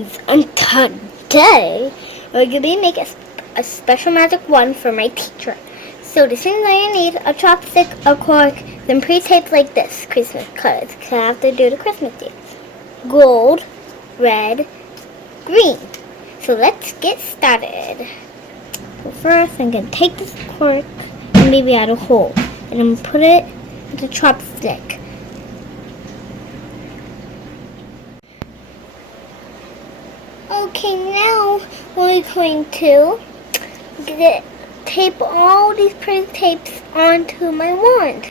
ButterBeanz, and today we're going to be making a special magic wand for my teacher. So the things that you need: a chopstick, a cork, then pre-taped like this, Christmas colors, because I have to do the Christmas theme. Gold, red, green. So let's get started. So first I'm going to take this cork and maybe add a hole, and I'm going to put it in the chopstick. Okay, now we're going to tape all these pretty tapes onto my wand.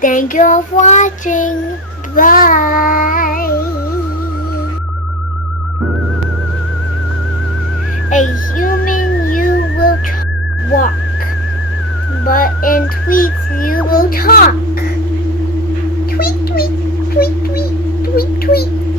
Thank you all for watching. Bye. A human you will walk, but in tweets you will talk. Tweet, tweet, tweet, tweet, tweet, tweet.